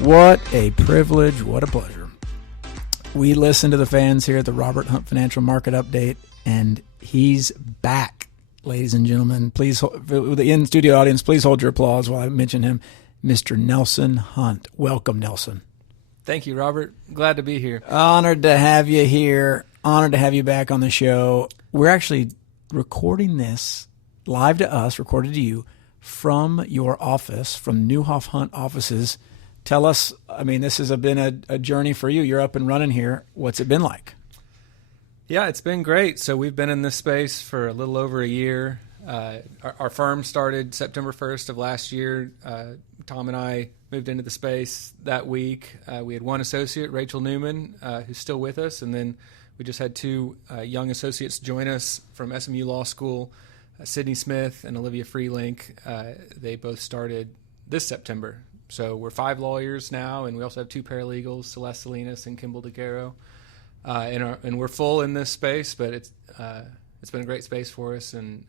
What a privilege. What a pleasure. We listen to the fans here at the Robert Hunt Financial Market Update, and he's back, ladies and gentlemen. Please, the in-studio audience, please hold your applause while I mention him, Mr. Nelson Hunt. Welcome, Nelson. Thank you, Robert. Glad to be here. Honored to have you here. Honored to have you back on the show. We're actually recording this live to us, recorded to you, from your office, from Neuhoff Hunt offices. Tell us, I mean, this has been a journey for you. You're up and running here. What's it been like? Yeah, it's been great. So we've been in this space for a little over a year. Our firm started September 1st of last year. Tom and I moved into the space that week. We had one associate, Rachel Newman, who's still with us, and then we just had two young associates join us from SMU Law School, Sydney Smith and Olivia Freelink. They both started this September. So we're 5 lawyers now, and we also have 2 paralegals, Celeste Salinas and Kimball DeGarro. And we're full in this space, but it's been a great space for us, and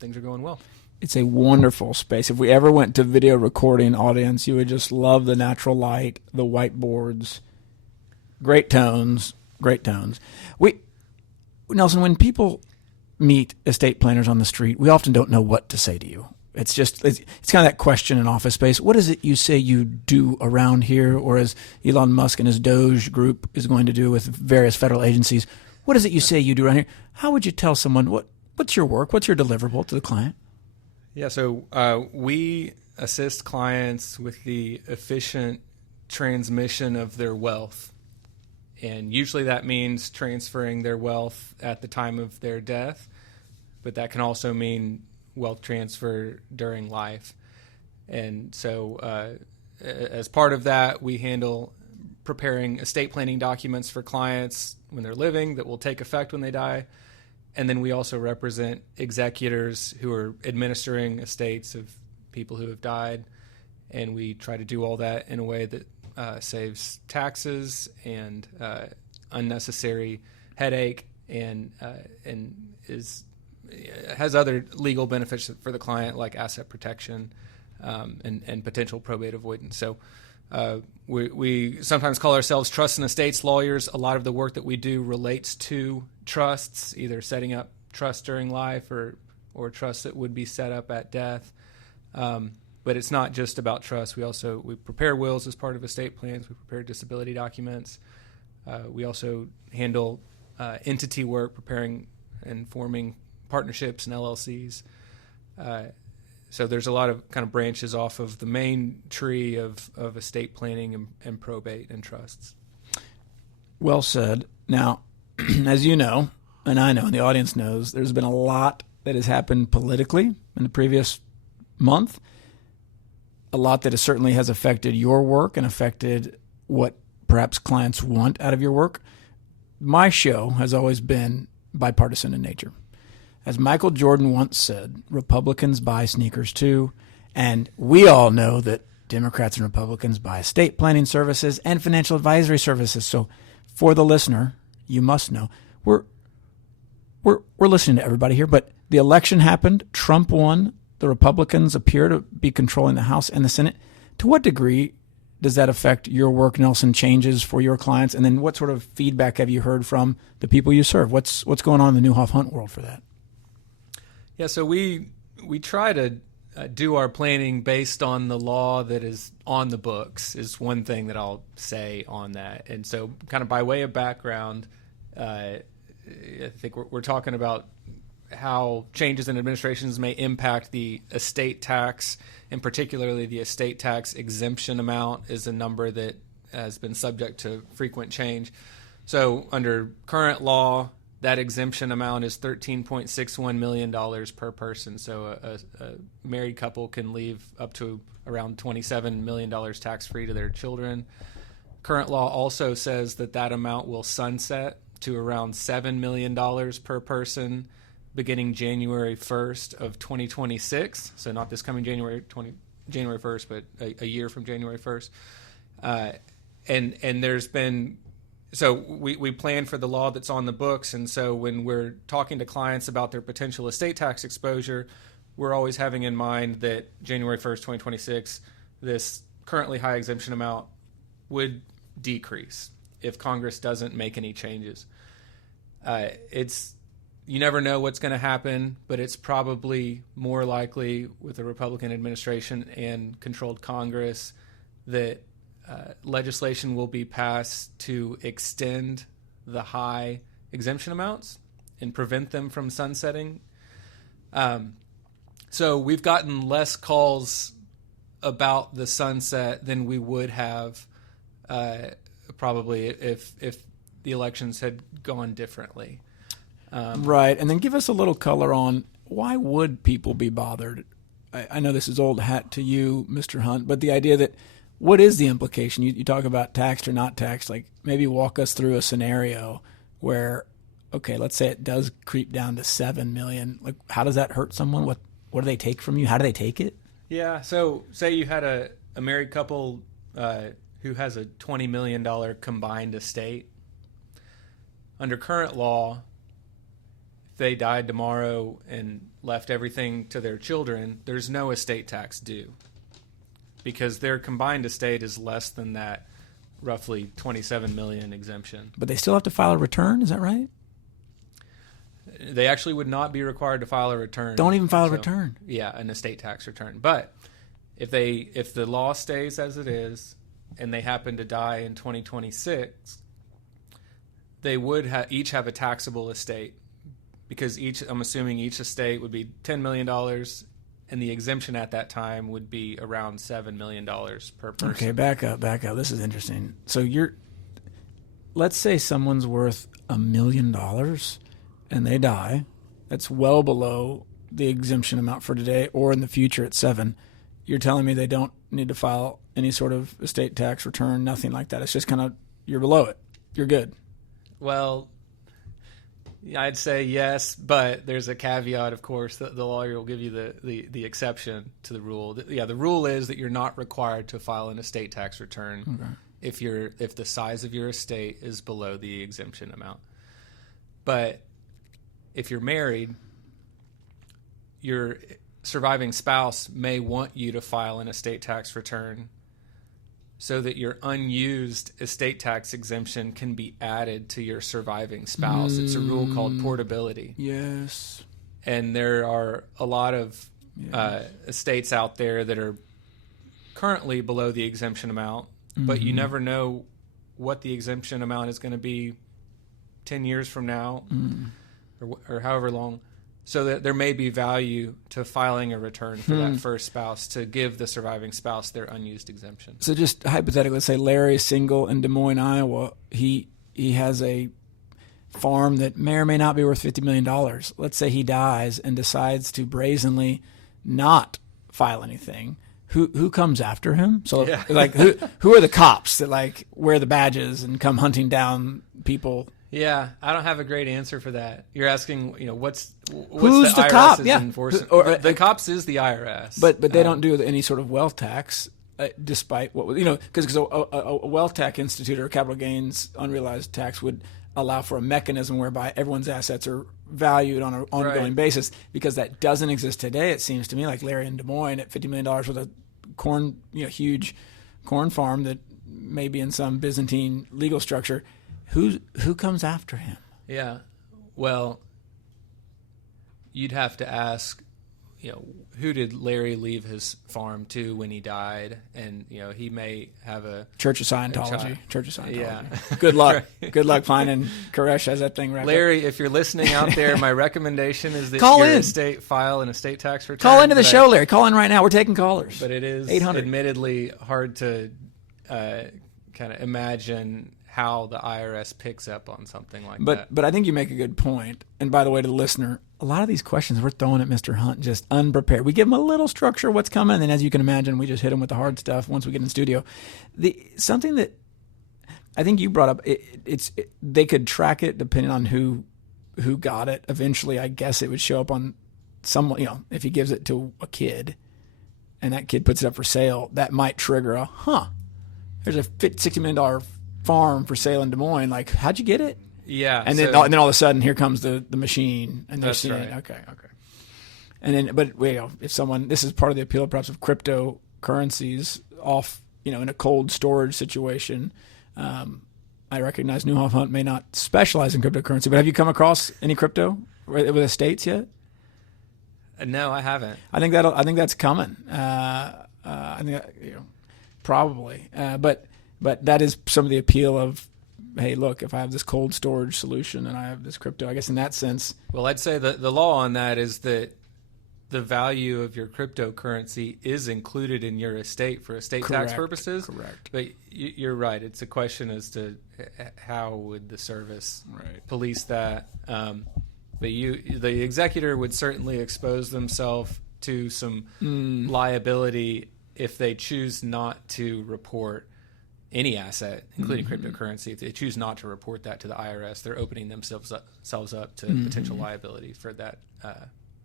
things are going well. It's a wonderful space. If we ever went to video recording audience, you would just love the natural light, the whiteboards, great tones, great tones. Nelson, when people meet estate planners on the street, we often don't know what to say to you. It's kind of that question in office space. What is it you say you do around here, or as Elon Musk and his Doge group is going to do with various federal agencies? What is it you say you do around here? How would you tell someone what's your work? What's your deliverable to the client? Yeah, so we assist clients with the efficient transmission of their wealth. And usually that means transferring their wealth at the time of their death, but that can also mean wealth transfer during life. And so as part of that, we handle preparing estate planning documents for clients when they're living that will take effect when they die. And then we also represent executors who are administering estates of people who have died. And we try to do all that in a way that saves taxes and unnecessary headache and has other legal benefits for the client, like asset protection and potential probate avoidance. So we sometimes call ourselves trust and estates lawyers. A lot of the work that we do relates to trusts, either setting up trusts during life or trusts that would be set up at death. But it's not just about trust. We prepare wills as part of estate plans. We prepare disability documents. We also handle entity work, preparing and forming partnerships and LLCs. So there's a lot of kind of branches off of the main tree of estate planning and probate and trusts. Well said. Now, as you know, and I know, and the audience knows, there's been a lot that has happened politically in the previous month. A lot that certainly has affected your work and affected what perhaps clients want out of your work. My show has always been bipartisan in nature. As Michael Jordan once said, Republicans buy sneakers too, and we all know that Democrats and Republicans buy estate planning services and financial advisory services. So for the listener, you must know, we're listening to everybody here, but the election happened, Trump won, the Republicans appear to be controlling the House and the Senate. To what degree does that affect your work, Nelson, changes for your clients? And then what sort of feedback have you heard from the people you serve? What's going on in the Neuhoff Hunt world for that? Yeah, so we try to do our planning based on the law that is on the books is one thing that I'll say on that. And so kind of by way of background, I think we're talking about how changes in administrations may impact the estate tax, and particularly the estate tax exemption amount is a number that has been subject to frequent change. So under current law, that exemption amount is $13.61 million per person. So a married couple can leave up to around $27 million tax-free to their children. Current law also says that amount will sunset to around $7 million per person beginning January 1st of 2026. So not this coming January 1st, but a year from January 1st. And there's been, so we plan for the law that's on the books. And so when we're talking to clients about their potential estate tax exposure, we're always having in mind that January 1st, 2026, this currently high exemption amount would decrease if Congress doesn't make any changes. You never know what's going to happen, but it's probably more likely with a Republican administration and controlled Congress that legislation will be passed to extend the high exemption amounts and prevent them from sunsetting. So we've gotten less calls about the sunset than we would have probably if the elections had gone differently. Right. And then give us a little color on why would people be bothered? I know this is old hat to you, Mr. Hunt, but the idea that what is the implication? You talk about taxed or not taxed. Like maybe walk us through a scenario where, okay, let's say it does creep down to 7 million. Like how does that hurt someone? What do they take from you? How do they take it? Yeah. So say you had a married couple who has a $20 million combined estate. Under current law, if they died tomorrow and left everything to their children, there's no estate tax due because their combined estate is less than that roughly 27 million exemption. But they still have to file a return, is that right? They actually would not be required to file a return. Don't even file a return. Yeah, an estate tax return. But if the law stays as it is and they happen to die in 2026, they would each have a taxable estate. Because I'm assuming each estate would be $10 million, and the exemption at that time would be around $7 million per person. Okay, back up. This is interesting. So let's say someone's worth $1 million, and they die. That's well below the exemption amount for today, or in the future at 7. You're telling me they don't need to file any sort of estate tax return, nothing like that. It's just kind of you're below it. You're good. Well, I'd say yes, but there's a caveat, of course, that the lawyer will give you the exception to the rule. The rule is that you're not required to file an estate tax return if the size of your estate is below the exemption amount. But if you're married, your surviving spouse may want you to file an estate tax return so that your unused estate tax exemption can be added to your surviving spouse. It's a rule called portability. Yes. And there are a lot of estates out there that are currently below the exemption amount, but you never know what the exemption amount is going to be 10 years from now or however long. So that there may be value to filing a return for that first spouse to give the surviving spouse their unused exemption. So just hypothetically, let's say Larry's single in Des Moines, Iowa. He has a farm that may or may not be worth $50 million. Let's say he dies and decides to brazenly not file anything. Who comes after him? So like who are the cops that like wear the badges and come hunting down people? Yeah, I don't have a great answer for that. You're asking, what's who's the the cop? IRS's Yeah, enforcement? The cops is the IRS, but they don't do any sort of wealth tax, despite what because a wealth tax institute or capital gains unrealized tax would allow for a mechanism whereby everyone's assets are valued on an ongoing basis. Because that doesn't exist today. It seems to me like Larry in Des Moines at $50 million with a corn, huge corn farm that may be in some Byzantine legal structure. Who comes after him? Yeah, well, you'd have to ask, who did Larry leave his farm to when he died? And he may have a Church of Scientology. Yeah. Good luck. Good luck finding Koresh has that thing wrapped Larry, up. if you're listening out there, my recommendation is that Call your in. estate file an estate tax return. Call into the show, Larry. Call in right now. We're taking callers. But it is 800. admittedly hard to kind of imagine how the IRS picks up on something like that. But I think you make a good point. And by the way, to the listener, a lot of these questions we're throwing at Mr. Hunt just unprepared. We give him a little structure of what's coming, and then as you can imagine, we just hit him with the hard stuff once we get in the studio. Something that I think you brought up, they could track it depending on who got it. Eventually, I guess it would show up on someone, if he gives it to a kid and that kid puts it up for sale, that might trigger there's a $60 million farm for sale in Des Moines. Like, how'd you get it? Yeah. And then all of a sudden, here comes the machine, and they're That's seeing right. Okay. And then, but if someone, this is part of the appeal, perhaps, of cryptocurrencies off in a cold storage situation. I recognize Newhoff Hunt may not specialize in cryptocurrency, but have you come across any crypto with estates yet? No, I haven't. I think that's coming. I think probably, but that is some of the appeal of, hey, look, if I have this cold storage solution and I have this crypto, I guess in that sense. Well, I'd say the law on that is that the value of your cryptocurrency is included in your estate for estate tax purposes. Correct. But you're right. It's a question as to how would the service police that. But the executor would certainly expose themselves to some liability if they choose not to report any asset, including cryptocurrency. If they choose not to report that to the IRS, they're opening themselves up to potential liability for that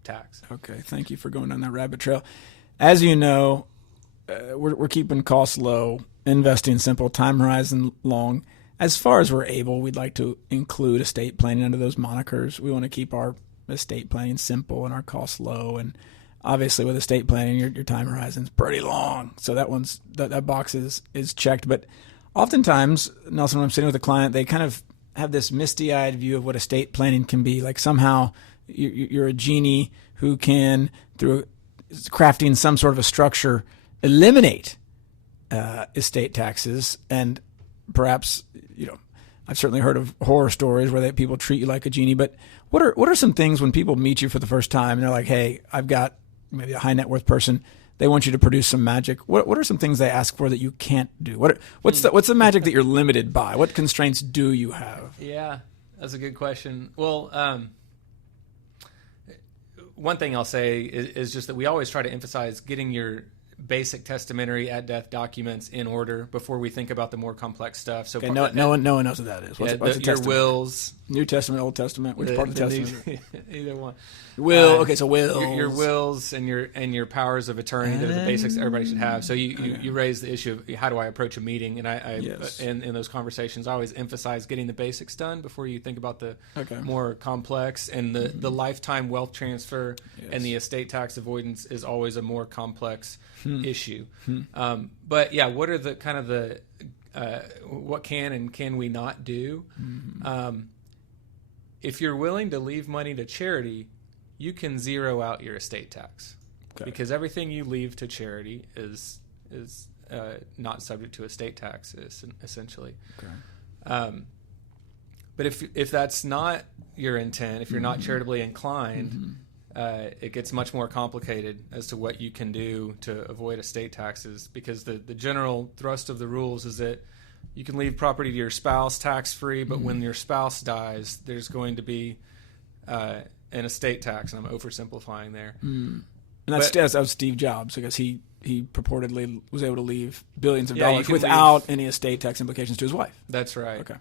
tax. Okay, thank you for going down that rabbit trail. As you know, we're keeping costs low, investing simple, time horizon long. As far as we're able, we'd like to include estate planning under those monikers. We want to keep our estate planning simple and our costs low. And obviously, with estate planning, your time horizon's pretty long, so that box is checked. But oftentimes, Nelson, when I'm sitting with a client, they kind of have this misty-eyed view of what estate planning can be. Like somehow you're a genie who can, through crafting some sort of a structure, eliminate estate taxes. And perhaps, I've certainly heard of horror stories where people treat you like a genie. But what are some things when people meet you for the first time and they're like, hey, I've got maybe a high net worth person, they want you to produce some magic. What are some things they ask for that you can't do? What's the magic that you're limited by? What constraints do you have? Yeah, that's a good question. Well, one thing I'll say is just that we always try to emphasize getting your basic testamentary at death documents in order before we think about the more complex stuff. So okay, no one knows what that is. What's a your testament? wills, New Testament, Old Testament, which part of the Testament? Either one. Okay, so wills. Your wills and your powers of attorney. They're the basics everybody should have. So you raise the issue of how do I approach a meeting, and I yes. in those conversations I always emphasize getting the basics done before you think about the more complex, and the lifetime wealth transfer and the estate tax avoidance is always a more complex issue. But yeah, what are the kind of the what can and can we not do? If you're willing to leave money to charity, you can zero out your estate tax because everything you leave to charity is not subject to estate tax, essentially. But if that's not your intent, if you're not charitably inclined, it gets much more complicated as to what you can do to avoid estate taxes, because the general thrust of the rules is that you can leave property to your spouse tax-free, but when your spouse dies, there's going to be an estate tax, and I'm oversimplifying there. And that was Steve Jobs, because he purportedly was able to leave billions of dollars without any estate tax implications to his wife. That's right. Okay.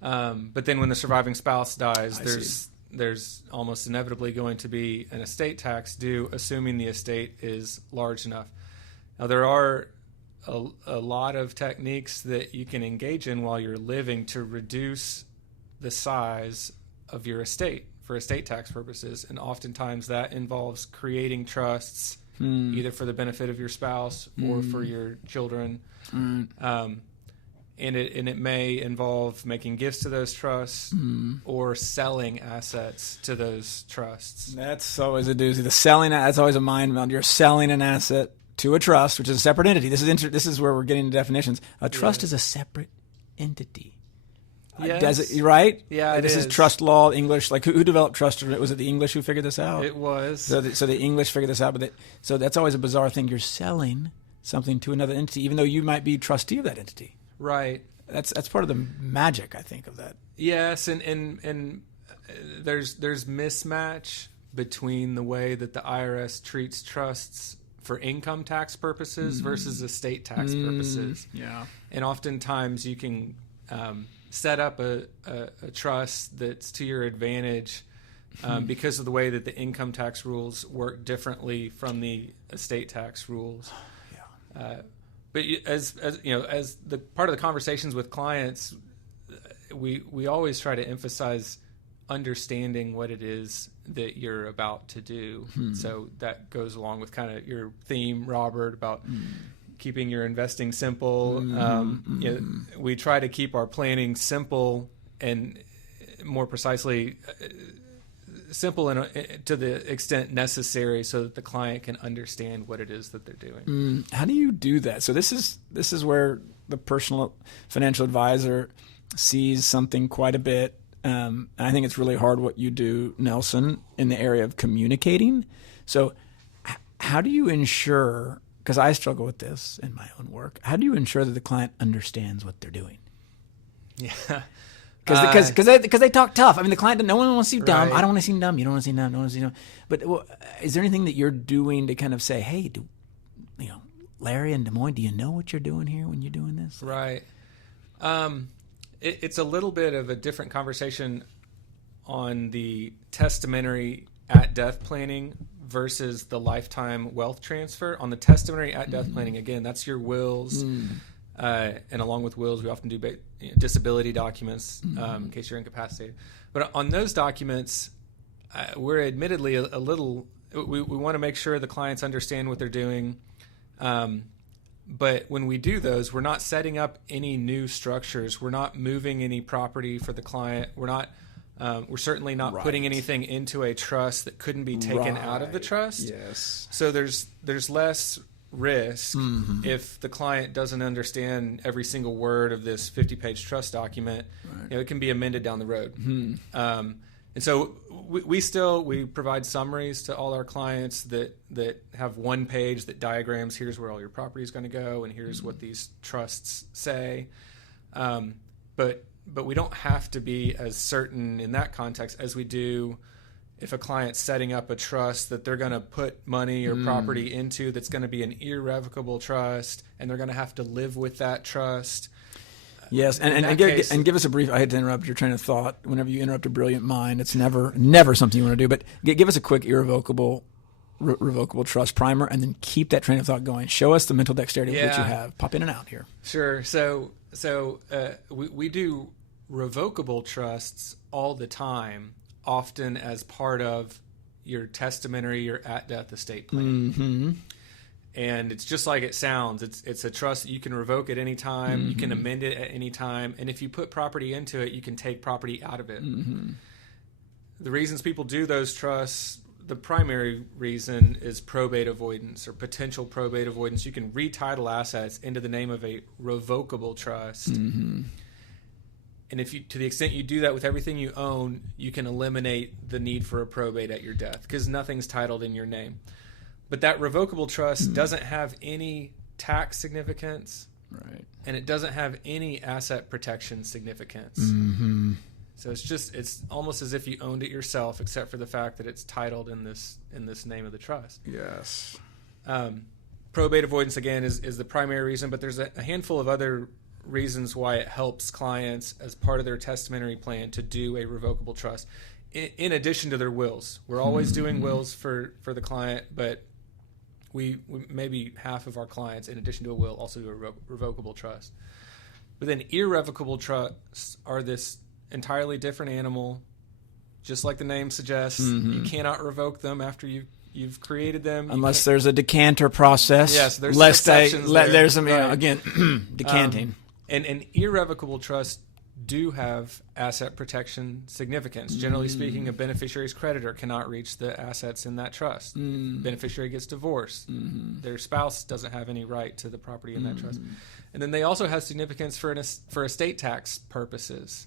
But then when the surviving spouse dies, there's almost inevitably going to be an estate tax due, assuming the estate is large enough. Now, there are a lot of techniques that you can engage in while you're living to reduce the size of your estate for estate tax purposes, and oftentimes that involves creating trusts either for the benefit of your spouse or for your children. And it may involve making gifts to those trusts or selling assets to those trusts. That's always a doozy. The selling, that's always a minefield. You're selling an asset to a trust, which is a separate entity. This is where we're getting into definitions. A trust is a separate entity. Yes. Right? Yeah, this is trust law, English. Like who developed trust? Was it the English who figured this out? It was. So the English figured this out. So that's always a bizarre thing. You're selling something to another entity, even though you might be trustee of that entity. Right. That's part of the magic, I think, of that. Yes, and there's mismatch between the way that the IRS treats trusts for income tax purposes versus estate tax purposes. Yeah. And oftentimes you can set up a trust that's to your advantage because of the way that the income tax rules work differently from the estate tax rules. But as you know, as the part of the conversations with clients, we always try to emphasize understanding what it is that you're about to do. So that goes along with kind of your theme, Robert, about keeping your investing simple. We try to keep our planning simple and more precisely simple to the extent necessary so that the client can understand what it is that they're doing. How do you do that? So this is where the personal financial advisor sees something quite a bit. And I think it's really hard what you do, Nelson, in the area of communicating. So how do you ensure, because I struggle with this in my own work, how do you ensure that the client understands what they're doing? Yeah. Because they talk tough. I mean, the client, no one wants to seem dumb. Right. I don't want to seem dumb. You don't want to seem dumb. No one wants to seem dumb. But is there anything that you're doing to kind of say, hey, Larry in Des Moines, do you know what you're doing here when you're doing this? Right. It's a little bit of a different conversation on the testamentary at death planning versus the lifetime wealth transfer. On the testamentary at death planning, again, that's your wills. And along with wills, we often do disability documents in case you're incapacitated. But on those documents, we're admittedly a little, we want to make sure the clients understand what they're doing. But when we do those, we're not setting up any new structures. We're not moving any property for the client. We're certainly not putting anything into a trust that couldn't be taken out of the trust. Yes. So there's less risk if the client doesn't understand every single word of this 50-page trust document. Right. It can be amended down the road. And so we provide summaries to all our clients that have one page that diagrams, here's where all your property is going to go, and here's what these trusts say. But we don't have to be as certain in that context as we do if a client's setting up a trust that they're going to put money or property into that's going to be an irrevocable trust, and they're going to have to live with that trust. Yes, and give us a brief. I hate to interrupt your train of thought. Whenever you interrupt a brilliant mind, it's never something you want to do. But give us a quick revocable trust primer, and then keep that train of thought going. Show us the mental dexterity that you have. Pop in and out here. Sure. So we do revocable trusts all the time, often as part of your testamentary or at death estate plan. And it's just like it sounds. It's a trust that you can revoke at any time. You can amend it at any time. And if you put property into it, you can take property out of it. The reasons people do those trusts, the primary reason is probate avoidance or potential probate avoidance. You can retitle assets into the name of a revocable trust. And if you, to the extent you do that with everything you own, you can eliminate the need for a probate at your death because nothing's titled in your name. But that revocable trust doesn't have any tax significance, right? And it doesn't have any asset protection significance. So it's almost as if you owned it yourself, except for the fact that it's titled in this name of the trust. Yes. Probate avoidance again is the primary reason, but there's a handful of other reasons why it helps clients as part of their testamentary plan to do a revocable trust. In addition to their wills, we're always doing wills for the client, but we maybe half of our clients, in addition to a will, also do a revocable trust. But then irrevocable trusts are this entirely different animal, just like the name suggests. You cannot revoke them after you've created them, unless there's a decanter process. Yes, there's some exceptions there. There's some again decanting. And irrevocable trusts do have asset protection significance. Generally speaking, a beneficiary's creditor cannot reach the assets in that trust. Beneficiary gets divorced. Their spouse doesn't have any right to the property in that trust. And then they also have significance for estate tax purposes.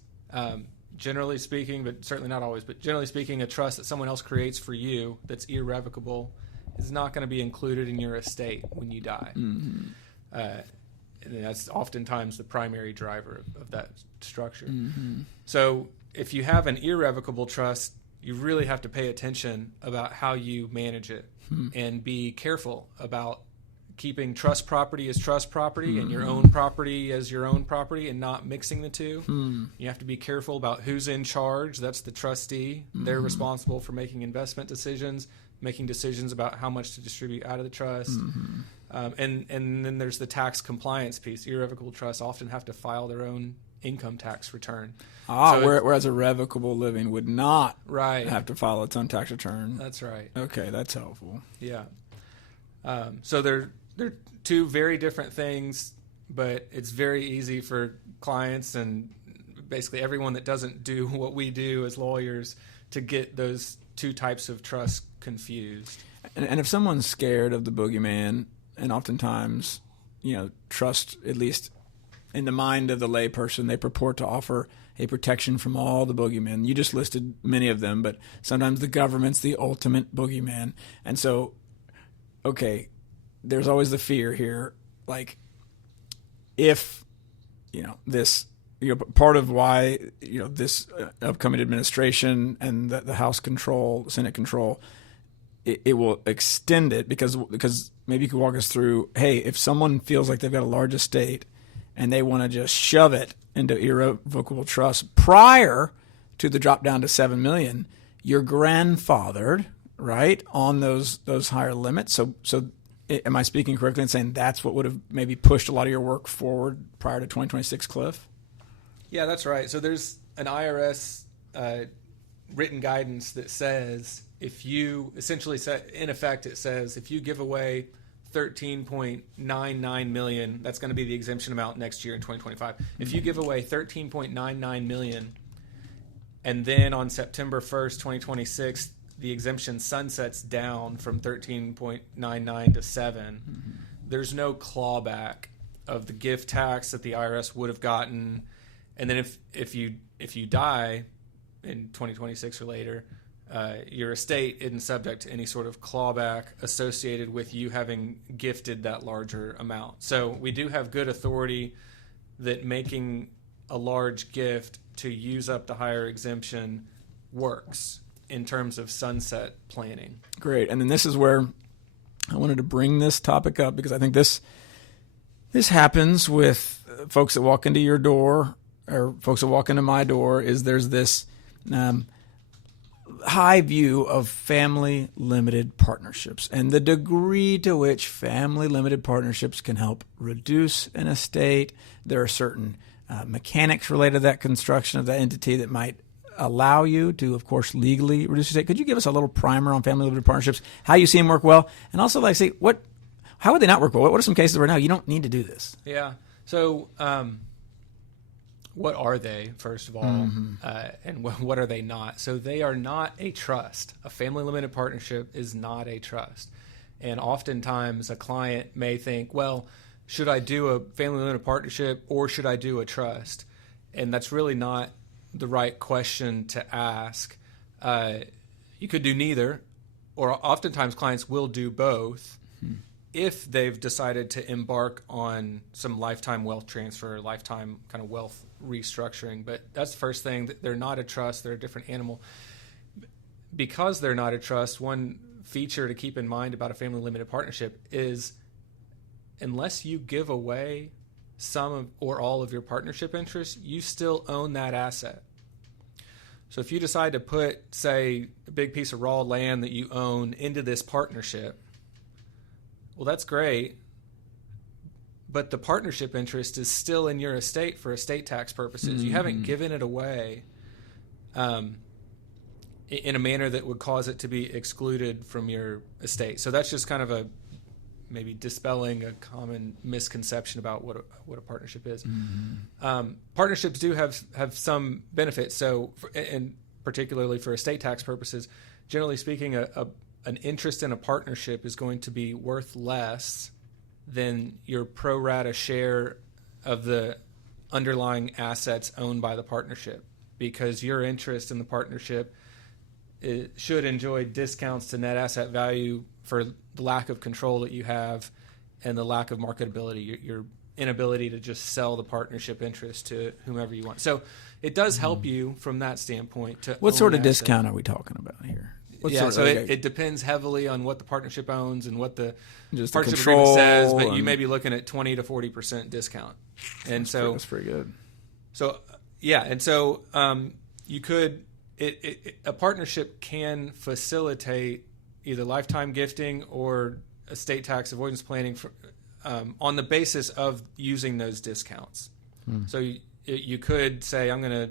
Generally speaking, but certainly not always, but generally speaking, a trust that someone else creates for you that's irrevocable is not going to be included in your estate when you die. And that's oftentimes the primary driver of that structure. So if you have an irrevocable trust, you really have to pay attention about how you manage it and be careful about keeping trust property as trust property and your own property as your own property and not mixing the two. You have to be careful about who's in charge. That's the trustee. They're responsible for making investment decisions, making decisions about how much to distribute out of the trust. And then there's the tax compliance piece. Irrevocable trusts often have to file their own income tax return. Whereas a revocable living would not have to file its own tax return. That's right. Okay, that's helpful. Yeah. So there's they're two very different things, but it's very easy for clients and basically everyone that doesn't do what we do as lawyers to get those two types of trust confused. And if someone's scared of the boogeyman, and oftentimes, trust, at least in the mind of the layperson, they purport to offer a protection from all the boogeymen. You just listed many of them, but sometimes the government's the ultimate boogeyman. And so, okay, there's always the fear here, like if, this, part of why, this upcoming administration and the House control, Senate control, it will extend it because maybe you could walk us through, hey, if someone feels like they've got a large estate and they want to just shove it into irrevocable trust prior to the drop down to $7 million, you're grandfathered, right, on those higher limits. So am I speaking correctly in saying that's what would have maybe pushed a lot of your work forward prior to 2026 cliff? Yeah, that's right. So there's an IRS written guidance that says if you essentially in effect, it says if you give away $13.99 million, that's going to be the exemption amount next year in 2025. If you give away $13.99 million, and then on September 1st, 2026, the exemption sunsets down from 13.99 to 7, there's no clawback of the gift tax that the IRS would have gotten. And then if you die in 2026 or later, your estate isn't subject to any sort of clawback associated with you having gifted that larger amount. So we do have good authority that making a large gift to use up the higher exemption works in terms of sunset planning. Great. And then this is where I wanted to bring this topic up, because I think this happens with folks that walk into your door or folks that walk into my door. Is there's this high view of family limited partnerships and the degree to which family limited partnerships can help reduce an estate. There are certain mechanics related to that construction of that entity that might allow you to, of course, legally reduce your estate. Could you give us a little primer on family limited partnerships, how you see them work well, and also, like, say, how would they not work well? What are some cases where now you don't need to do this? Yeah. So, what are they, first of all, and what are they not? So they are not a trust. A family limited partnership is not a trust. And oftentimes a client may think, well, should I do a family limited partnership or should I do a trust? And that's really not the right question to ask. You could do neither, or oftentimes clients will do both if they've decided to embark on some lifetime wealth transfer, lifetime kind of wealth restructuring. But that's the first thing, that they're not a trust, they're a different animal. Because they're not a trust, one feature to keep in mind about a family limited partnership is unless you give away some or all of your partnership interests, you still own that asset. So if you decide to put, say, a big piece of raw land that you own into this partnership, well, that's great, but the partnership interest is still in your estate for estate tax purposes. You haven't given it away in a manner that would cause it to be excluded from your estate. So that's just kind of maybe dispelling a common misconception about what a partnership is. Partnerships do have some benefits. So, and particularly for estate tax purposes, generally speaking, an interest in a partnership is going to be worth less than your pro rata share of the underlying assets owned by the partnership, because your interest in the partnership should enjoy discounts to net asset value for the lack of control that you have and the lack of marketability, your inability to just sell the partnership interest to whomever you want. So it does help you from that standpoint. What sort of discount are we talking about here? It depends heavily on what the partnership owns and what the just partnership the control agreement says, but you may be looking at 20 to 40% discount. And that's pretty good. So, yeah, and so you could a partnership can facilitate either lifetime gifting or estate tax avoidance planning on the basis of using those discounts. So you could say, I'm going to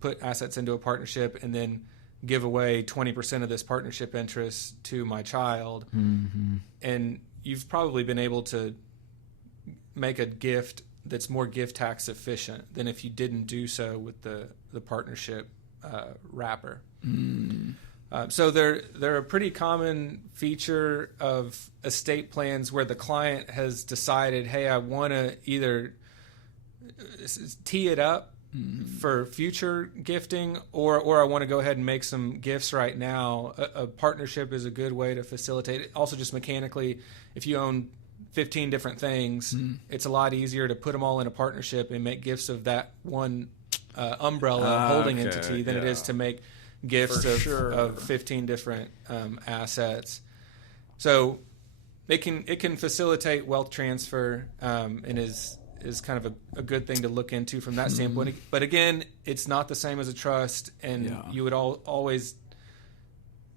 put assets into a partnership and then give away 20% of this partnership interest to my child, and you've probably been able to make a gift that's more gift tax efficient than if you didn't do so with the partnership wrapper. So they're a pretty common feature of estate plans where the client has decided, hey, I want to either tee it up for future gifting, or I want to go ahead and make some gifts right now. A partnership is a good way to facilitate it. Also, just mechanically, if you own 15 different things, it's a lot easier to put them all in a partnership and make gifts of that one umbrella holding entity than it is to make gifts of 15 different assets. So it can facilitate wealth transfer, and is kind of a good thing to look into from that standpoint. But again, it's not the same as a trust, and you would always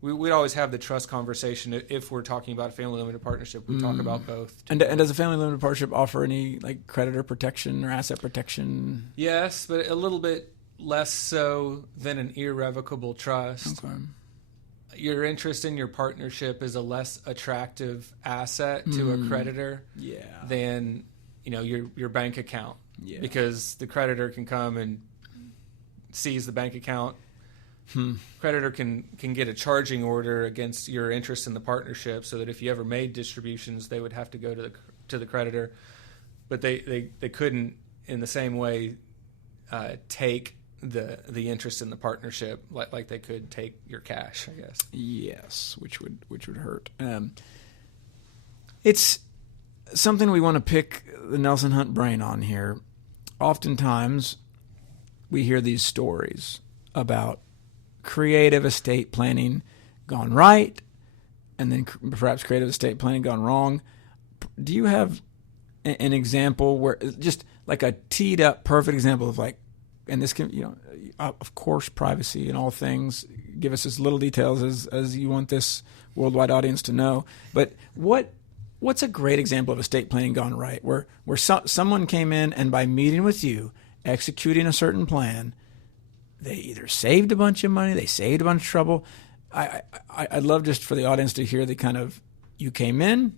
have the trust conversation if we're talking about a family limited partnership. We talk about both. And does a family limited partnership offer any like creditor protection or asset protection? Yes, but a little bit less so than an irrevocable trust. Okay. Your interest in your partnership is a less attractive asset to a creditor than your bank account, because the creditor can come and seize the bank account. Creditor can get a charging order against your interest in the partnership, so that if you ever made distributions, they would have to go to the creditor, but they couldn't in the same way take the interest in the partnership like they could take your cash, I guess. Yes, which would hurt. It's something we want to pick the Nelson Hunt brain on here. Oftentimes, we hear these stories about creative estate planning gone right, and then perhaps creative estate planning gone wrong. Do you have an example where, just like a teed up perfect example of like, and this can, of course, privacy and all things, give us as little details as you want this worldwide audience to know, but what's a great example of estate planning gone right, where someone came in and by meeting with you, executing a certain plan, they either saved a bunch of money, they saved a bunch of trouble. I'd love just for the audience to hear the kind of, you came in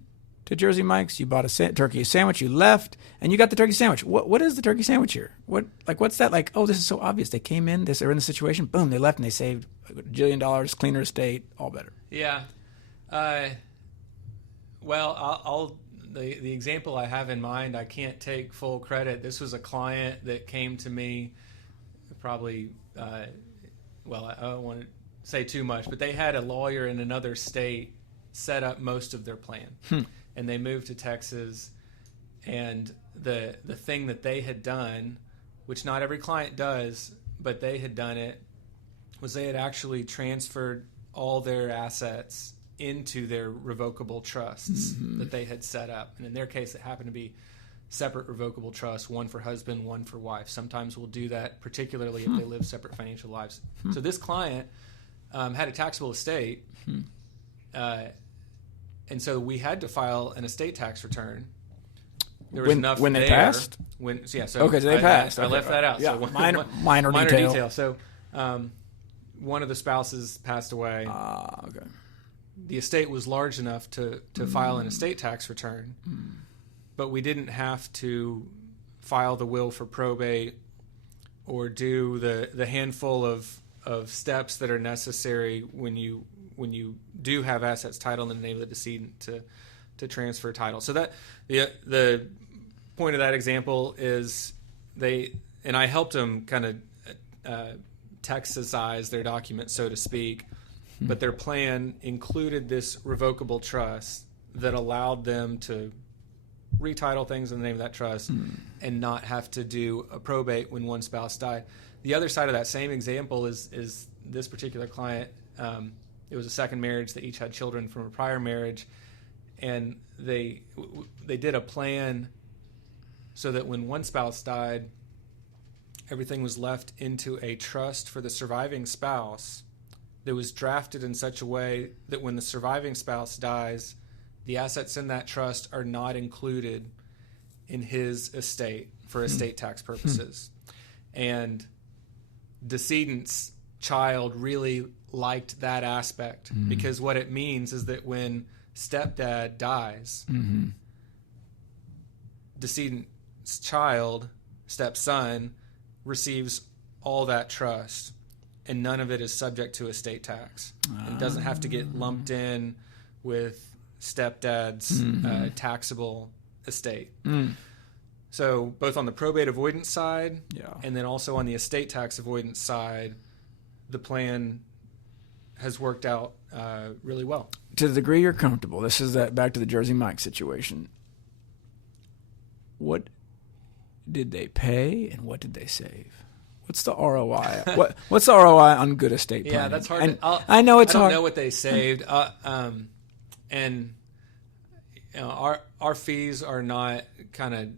to Jersey Mike's, you bought a turkey sandwich, you left, and you got the turkey sandwich. What is the turkey sandwich here? What's that like? Oh, this is so obvious. They came in, they're in the situation, boom, they left and they saved $1 jillion, cleaner estate, all better. Yeah. Well, the example I have in mind, I can't take full credit. This was a client that came to me probably, I don't want to say too much, but they had a lawyer in another state set up most of their plan. And they moved to Texas, and the thing that they had done, which not every client does, but they had done it, was they had actually transferred all their assets into their revocable trusts that they had set up. And in their case, it happened to be separate revocable trusts, one for husband, one for wife. Sometimes we'll do that, particularly if they live separate financial lives. So this client had a taxable estate, and so we had to file an estate tax return. There was enough when they passed? So they passed. I left that out. Yeah, So minor detail. So one of the spouses passed away. Okay. The estate was large enough to file an estate tax return, but we didn't have to file the will for probate or do the handful of steps that are necessary when you do have assets titled in the name of the decedent to transfer title. So that the point of that example is I helped them kind of Texasize their document, so to speak, but their plan included this revocable trust that allowed them to retitle things in the name of that trust and not have to do a probate when one spouse died. The other side of that same example is this particular client. It was a second marriage. They each had children from a prior marriage, and they did a plan so that when one spouse died, everything was left into a trust for the surviving spouse that was drafted in such a way that when the surviving spouse dies, the assets in that trust are not included in his estate for estate tax purposes. And decedent's child really liked that aspect because what it means is that when stepdad dies, decedent's child, stepson, receives all that trust, and none of it is subject to estate tax. It doesn't have to get lumped in with stepdad's taxable estate. So both on the probate avoidance side and then also on the estate tax avoidance side, the plan has worked out really well. To the degree you're comfortable, this is that back to the Jersey Mike situation. What did they pay and what did they save? What's the ROI? What's the ROI on good estate planning? Yeah, that's hard. I know it's hard. I don't know what they saved, and our fees are not kind of.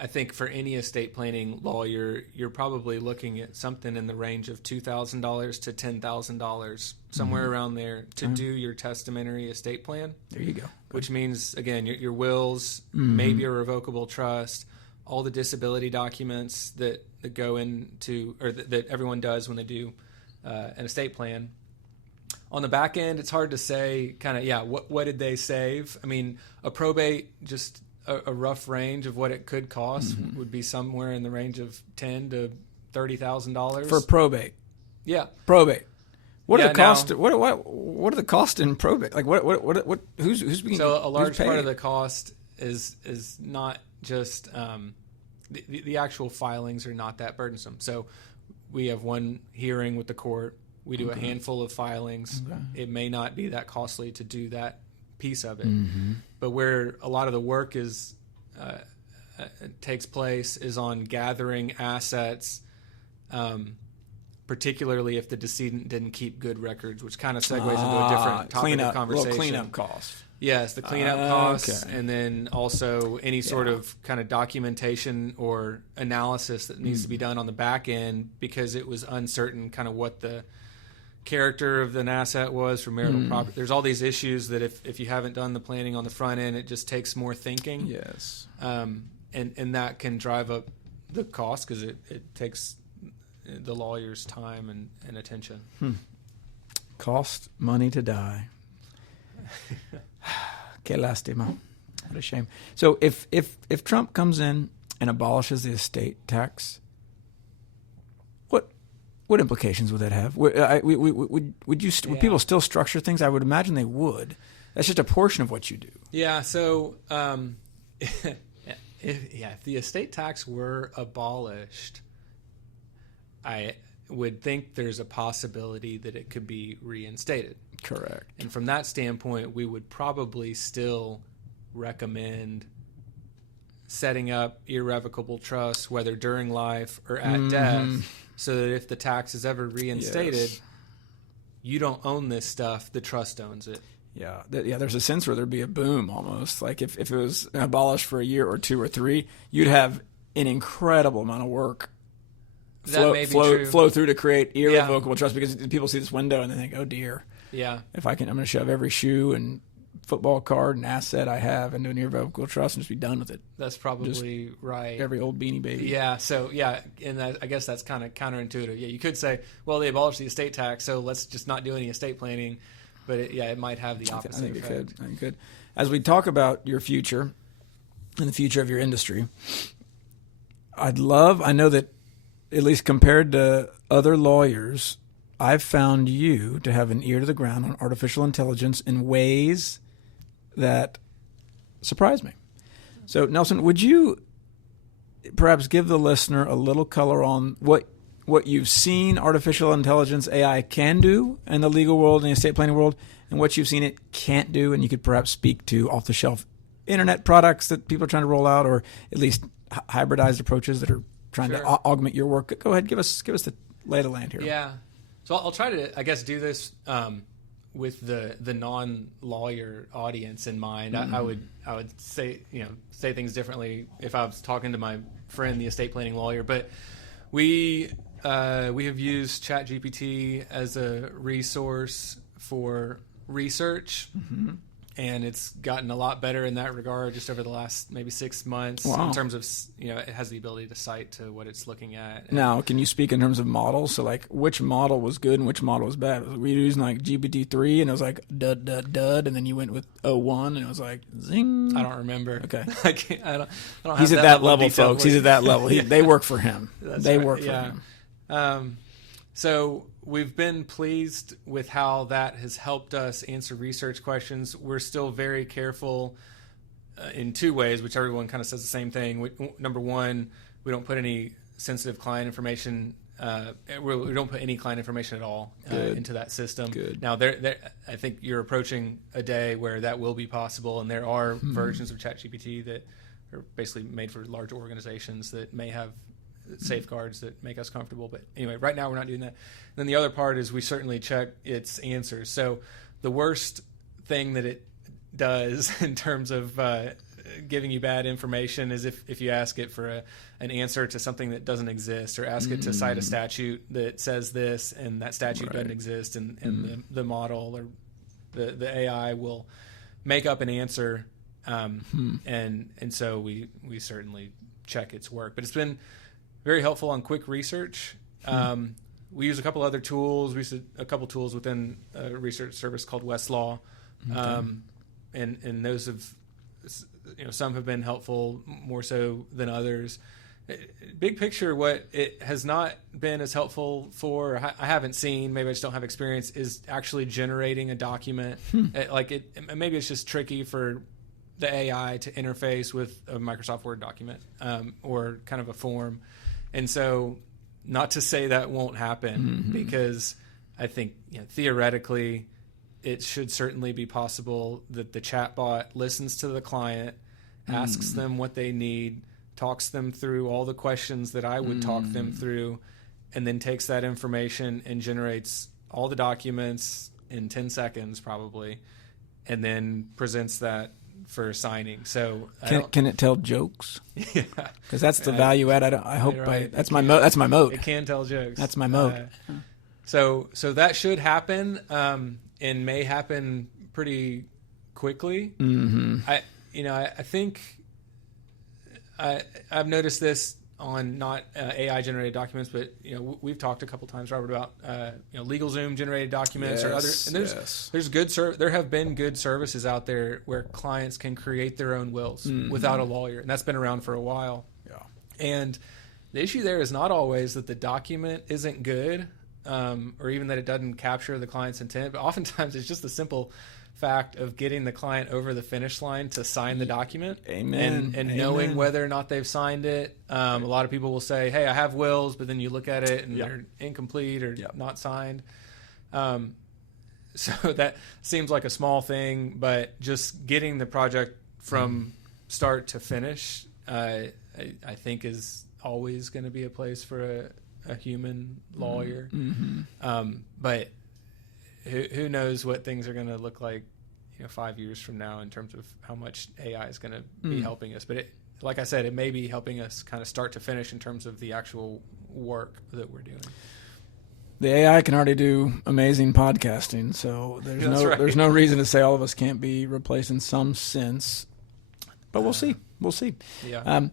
I think for any estate planning lawyer, you're probably looking at something in the range of $2,000 to $10,000, somewhere around there, to do your testamentary estate plan. There you go. Which means, again, your wills, maybe a revocable trust, all the disability documents that go into, or that everyone does when they do an estate plan. On the back end, it's hard to say what did they save? I mean, a probate, just a rough range of what it could cost would be somewhere in the range of $10,000 to $30,000 for probate. Yeah, probate. What are the costs? What are the costs in probate? Like what? Who's being? So a large part of the cost is not just the actual filings are not that burdensome. So we have one hearing with the court. We do a handful of filings. It may not be that costly to do that piece of it, but where a lot of the work is takes place is on gathering assets, particularly if the decedent didn't keep good records, which kind of segues into a different topic of conversation. Little cleanup costs. Yes, the cleanup costs, and then also any sort of kind of documentation or analysis that needs to be done on the back end because it was uncertain kind of what the character of an asset was for marital property. There's all these issues that if you haven't done the planning on the front end, it just takes more thinking. Yes. And that can drive up the cost because it takes the lawyer's time and attention. Cost money to die. Que lástima. What a shame. So if Trump comes in and abolishes the estate tax, what implications would that have? Would people still structure things? I would imagine they would. That's just a portion of what you do. Yeah. So if the estate tax were abolished, I would think there's a possibility that it could be reinstated. Correct. And from that standpoint, we would probably still recommend setting up irrevocable trusts, whether during life or at death, so that if the tax is ever reinstated, you don't own this stuff, the trust owns it. Yeah, there's a sense where there'd be a boom almost. Like if it was abolished for a year or two or three, you'd have an incredible amount of work flow through to create irrevocable trust because people see this window and they think, oh dear. Yeah. I'm going to shove every shoe and football card and asset I have into an irrevocable trust and just be done with it. That's probably right. Every old Beanie Baby. Yeah. So and I guess that's kind of counterintuitive. Yeah, you could say, well, they abolished the estate tax, so let's just not do any estate planning. But it might have the opposite effect. I think it could. As we talk about your future and the future of your industry, I know that at least compared to other lawyers, I've found you to have an ear to the ground on artificial intelligence in ways that surprise me. So, Nelson, would you perhaps give the listener a little color on what you've seen artificial intelligence, AI, can do in the legal world and the estate planning world, and what you've seen it can't do, and you could perhaps speak to off-the-shelf internet products that people are trying to roll out, or at least hybridized approaches that are trying to augment your work. Go ahead, give us the lay of the land here. Yeah. So I'll try to, I guess, do this with the non-lawyer audience in mind. I would say things differently if I was talking to my friend, the estate planning lawyer. But we have used ChatGPT as a resource for research, and it's gotten a lot better in that regard just over the last maybe 6 months. Wow. In terms of, it has the ability to cite to what it's looking at. Now, can you speak in terms of models? So, like, which model was good and which model was bad? Were you using like GPT-3 and it was like dud dud dud, and then you went with O1 and it was like zing? I don't remember. Okay, I don't he's have at that level of level, detail folks. for He's you. at that level. They work for him. That's They right. work for him. So we've been pleased with how that has helped us answer research questions. We're still very careful in two ways, which everyone kind of says the same thing. Number one, we don't put any sensitive client information. We don't put any client information at all into that system. Good. Now, I think you're approaching a day where that will be possible, and there are versions of ChatGPT that are basically made for large organizations that may have safeguards that make us comfortable. But anyway, right now we're not doing that. And then the other part is we certainly check its answers. So the worst thing that it does in terms of giving you bad information is if you ask it for an answer to something that doesn't exist, or ask it to cite a statute that says this and that statute doesn't exist, and the model or the AI will make up an answer, and so we certainly check its work. But it's been very helpful on quick research. We use a couple other tools. We use a couple tools within a research service called Westlaw, and those have, some have been helpful more so than others. Big picture, what it has not been as helpful for, or I haven't seen, maybe I just don't have experience, is actually generating a document. Maybe it's just tricky for the AI to interface with a Microsoft Word document or kind of a form. And so, not to say that won't happen, because I think theoretically it should certainly be possible that the chatbot listens to the client, asks them what they need, talks them through all the questions that I would talk them through, and then takes that information and generates all the documents in 10 seconds probably, and then presents that for signing. So can it tell jokes? Yeah, because that's the value add. I hope right. That's my moat. That's my moat. It can tell jokes. That's my moat. So that should happen, and may happen pretty quickly. I think I've noticed this on not AI generated documents, but we've talked a couple times, Robert, about LegalZoom generated documents or other. And there's good there have been good services out there where clients can create their own wills without a lawyer, and that's been around for a while. Yeah. And the issue there is not always that the document isn't good, or even that it doesn't capture the client's intent, but oftentimes it's just the simple fact of getting the client over the finish line to sign the document. Amen. And knowing whether or not they've signed it. A lot of people will say, hey, I have wills, but then you look at it and they're incomplete or not signed. So that seems like a small thing, but just getting the project from start to finish, I think is always going to be a place for a human lawyer. But who knows what things are going to look like 5 years from now in terms of how much AI is going to be helping us. But like I said, it may be helping us kind of start to finish in terms of the actual work that we're doing. The AI can already do amazing podcasting, so there's no reason to say all of us can't be replaced in some sense. But we'll see. We'll see. Yeah.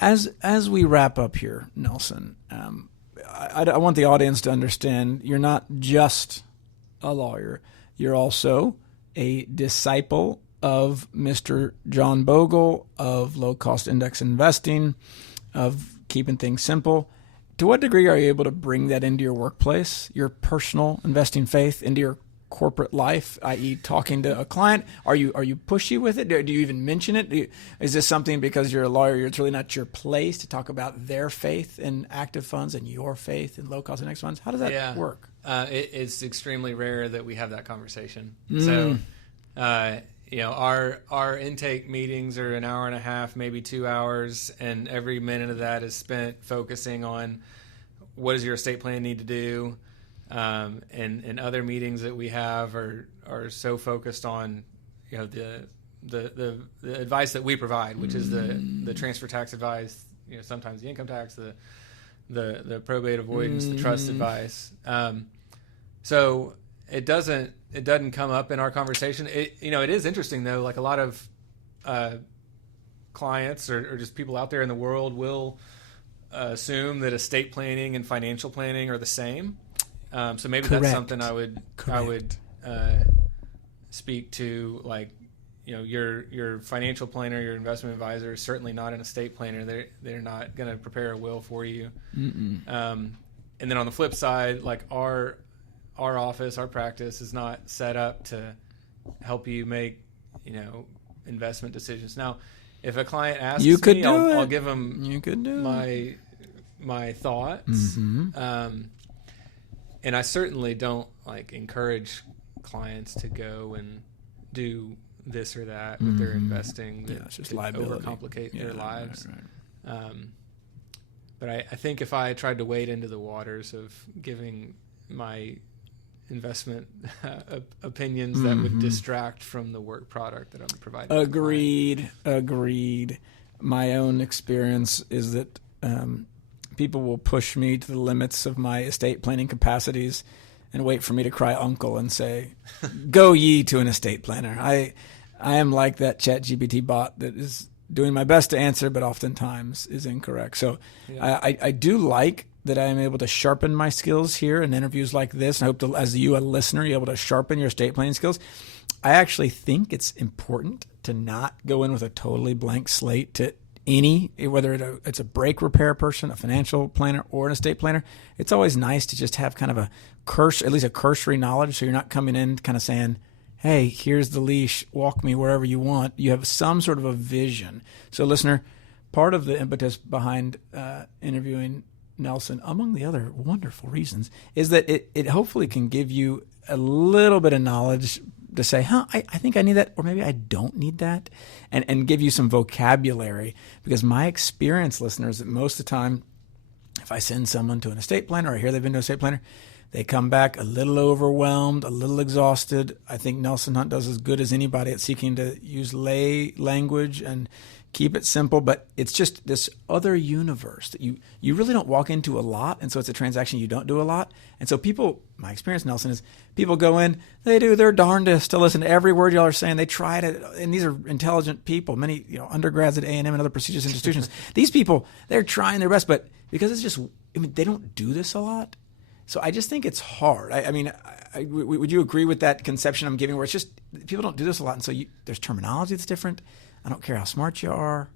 As we wrap up here, Nelson, I want the audience to understand you're not just a lawyer. You're also a disciple of Mr. John Bogle, of low-cost index investing, of keeping things simple. To what degree are you able to bring that into your workplace, your personal investing faith, into your corporate life, i.e. talking to a client? Are you pushy with it? Do you even mention it? Is this something, because you're a lawyer, it's really not your place to talk about their faith in active funds and your faith in low-cost index funds? How does that work? It's extremely rare that we have that conversation. So, our intake meetings are an hour and a half, maybe 2 hours, and every minute of that is spent focusing on what does your estate plan need to do. And other meetings that we have are so focused on the advice that we provide, which is the transfer tax advice, sometimes the income tax, the probate avoidance, the trust advice. So it doesn't come up in our conversation. It is interesting though. Like a lot of clients or just people out there in the world will assume that estate planning and financial planning are the same. So maybe Correct. that's something I would speak to. Like, your financial planner, your investment advisor is certainly not an estate planner. They're not going to prepare a will for you. And then on the flip side, like our office, our practice is not set up to help you make investment decisions. Now, if a client asks me, I'll give them my thoughts. And I certainly don't encourage clients to go and do this or that with their investing. It's just liability. Overcomplicate their lives. Right. But I think if I tried to wade into the waters of giving my investment opinions, that would distract from the work product that I'm providing. Agreed. My own experience is that people will push me to the limits of my estate planning capacities and wait for me to cry uncle and say, go ye to an estate planner. I am like that ChatGPT bot that is doing my best to answer, but oftentimes is incorrect. So I do like that I am able to sharpen my skills here in interviews like this. I hope to, as you, a listener, you're able to sharpen your estate planning skills. I actually think it's important to not go in with a totally blank slate to whether it's a brake repair person, a financial planner, or an estate planner. It's always nice to just have kind of at least a cursory knowledge, so you're not coming in kind of saying, hey, here's the leash, walk me wherever you want. You have some sort of a vision. So listener, part of the impetus behind interviewing Nelson, among the other wonderful reasons, is that it hopefully can give you a little bit of knowledge to say, I think I need that, or maybe I don't need that, and give you some vocabulary. Because my experience, listeners, that most of the time, if I send someone to an estate planner or I hear they've been to an estate planner, they come back a little overwhelmed, a little exhausted. I think Nelson Hunt does as good as anybody at seeking to use lay language and keep it simple, but it's just this other universe that you really don't walk into a lot, and so it's a transaction you don't do a lot. And so people, my experience, Nelson, is people go in, they do their darndest to listen to every word y'all are saying. They try to, and these are intelligent people, many undergrads at A&M and other prestigious institutions. These people, they're trying their best, but because it's just, they don't do this a lot. So I just think it's hard. Would you agree with that conception I'm giving, where it's just people don't do this a lot, and so there's terminology that's different. I don't care how smart you are.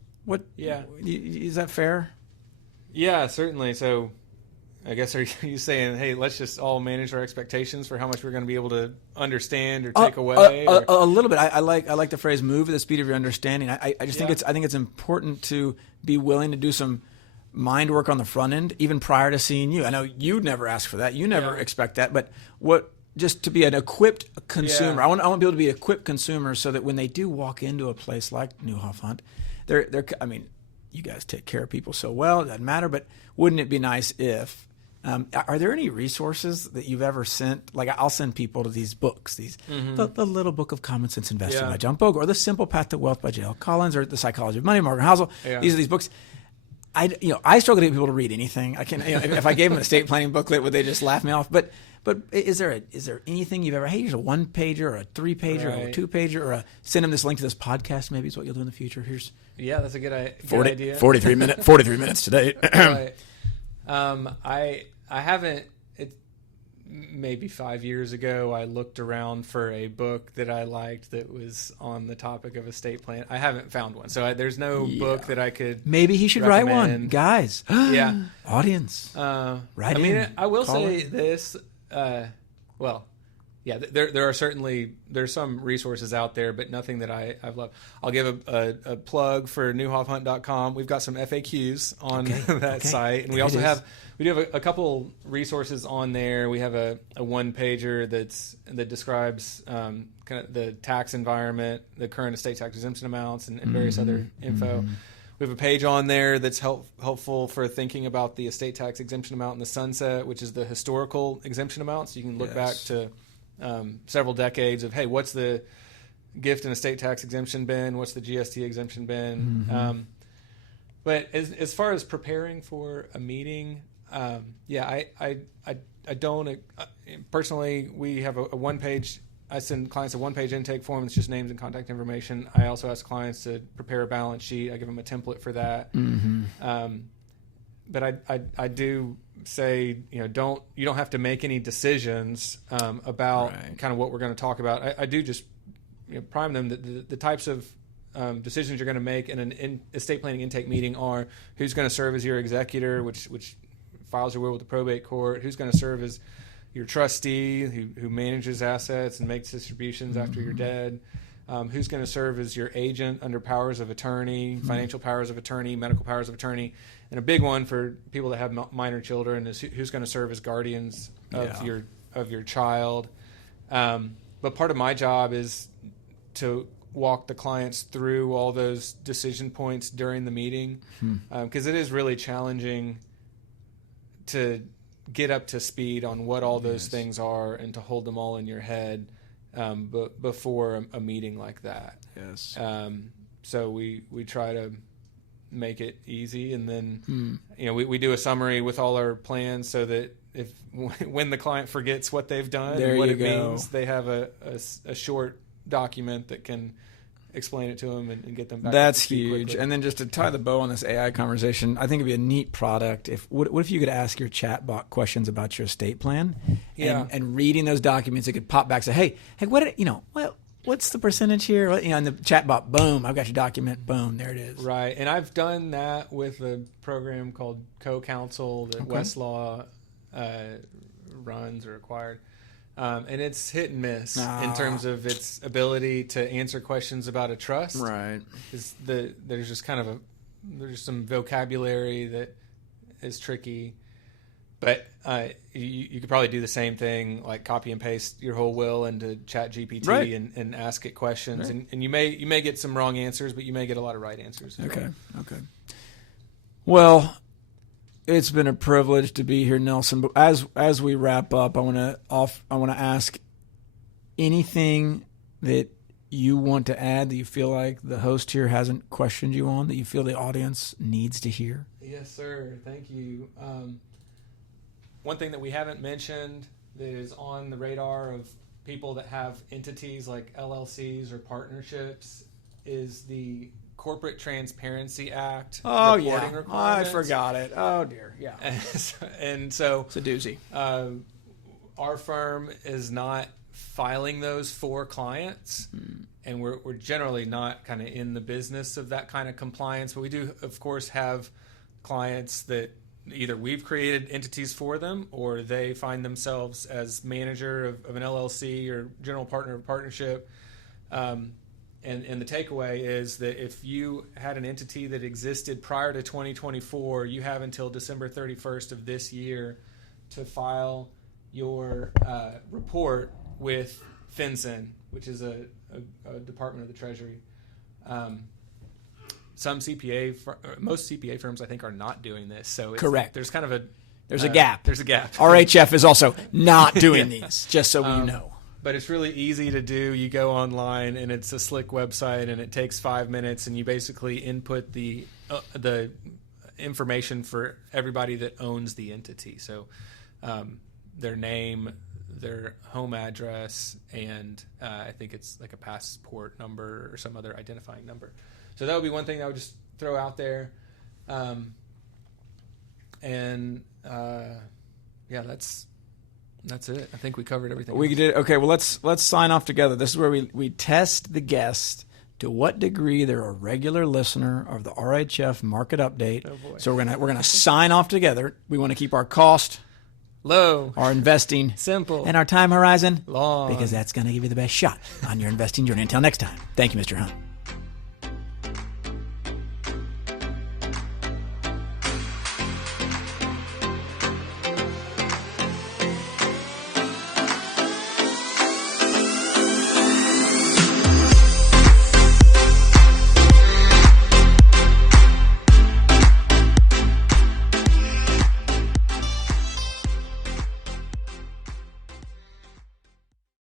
Is that fair? Yeah, certainly. So I guess are you saying, hey, let's just all manage our expectations for how much we're going to be able to understand or take away? A little bit. I like the phrase "move at the speed of your understanding." I just think it's important to be willing to do some mind work on the front end, even prior to seeing you. I know you'd never ask for that. You never expect that. But just to be an equipped consumer. I want people to be equipped consumers so that when they do walk into a place like Neuhoff Hunt, they're you guys take care of people so well, it doesn't matter, but wouldn't it be nice if, are there any resources that you've ever sent? Like I'll send people to these books, the Little Book of Common Sense Investing by John Bogle, or The Simple Path to Wealth by J.L. Collins, or The Psychology of Money, Margaret Housel. Yeah. These are these books. I struggle to get people to read anything. I can, if I gave them an estate planning booklet, would they just laugh me off? But is there anything you've ever? Hey, here's a 1-pager or a 3-pager or a 2-pager, or send them this link to this podcast. Maybe is what you'll do in the future. That's a good idea. 43 minutes today. Right. I haven't. Maybe 5 years ago, I looked around for a book that I liked that was on the topic of estate plan. I haven't found one, so there's no book that I could. Maybe he should write one, guys. Audience. Write in. I will say this. There are certainly there's some resources out there, but nothing that I've loved. I'll give a plug for newhoffhunt.com. We've got some FAQs on that site, and we do have a couple resources on there. We have a 1-pager that describes kind of the tax environment, the current estate tax exemption amounts, and various other info. We have a page on there that's helpful for thinking about the estate tax exemption amount in the sunset, which is the historical exemption amount. So you can look back to several decades of, hey, what's the gift and estate tax exemption been? What's the GST exemption been? But as far as preparing for a meeting, I don't personally. We have a one-page. I send clients a one-page intake form. It's just names and contact information. I also ask clients to prepare a balance sheet. I give them a template for that. But I do say, you don't have to make any decisions about kind of what we're going to talk about. I do just prime them that the types of decisions you're going to make in an estate planning intake meeting are who's going to serve as your executor, which files your will with the probate court, who's going to serve as your trustee who manages assets and makes distributions after you're dead, who's going to serve as your agent under powers of attorney, financial powers of attorney, medical powers of attorney, and a big one for people that have minor children is who's going to serve as guardians of your child. But part of my job is to walk the clients through all those decision points during the meeting, because it is really challenging to get up to speed on what all those things are and to hold them all in your head before a meeting like that. Yes. So we try to make it easy, and then we do a summary with all our plans so that when the client forgets what they've done and what it means, they have a short document that can explain it to them and get them back. That's huge. Quickly. And then just to tie the bow on this AI conversation, I think it'd be a neat product. What if you could ask your chatbot questions about your estate plan, and reading those documents, it could pop back and say, hey, what's the percentage here? And the chatbot, boom, I've got your document, boom, there it is. Right, and I've done that with a program called Co-Counsel that Westlaw runs or acquired. And it's hit and miss in terms of its ability to answer questions about a trust. Right. There's just there's some vocabulary that is tricky. But you could probably do the same thing, like copy and paste your whole will into ChatGPT and ask it questions. Right. And you may get some wrong answers, but you may get a lot of right answers. Okay. Well, it's been a privilege to be here, Nelson. But as we wrap up, I want to ask anything that you want to add that you feel like the host here hasn't questioned you on, that you feel the audience needs to hear. Yes, sir. Thank you. One thing that we haven't mentioned that is on the radar of people that have entities like LLCs or partnerships is the Corporate Transparency Act. Oh, yeah. I forgot it. Oh, dear. Yeah. And so it's a doozy. Our firm is not filing those for clients, and we're generally not kind of in the business of that kind of compliance. But we do, of course, have clients that either we've created entities for them or they find themselves as manager of an LLC or general partner of a partnership. And the takeaway is that if you had an entity that existed prior to 2024, you have until December 31st of this year to file your report with FinCEN, which is a Department of the Treasury. Most CPA firms, I think, are not doing this. So correct. There's kind of a gap. There's a gap. RHF is also not doing these, just so you know. But it's really easy to do. You go online, and it's a slick website, and it takes 5 minutes, and you basically input the information for everybody that owns the entity. So their name, their home address, and I think it's like a passport number or some other identifying number. So that would be one thing I would just throw out there. That's it. I think we covered everything. We did. Okay, well, let's sign off together. This is where we test the guest to what degree they're a regular listener of the RHF Market Update. Oh boy. So we're gonna sign off together. We want to keep our cost low, our investing simple, and our time horizon long, because that's going to give you the best shot on your investing journey. Until next time, thank you, Mr. Hunt.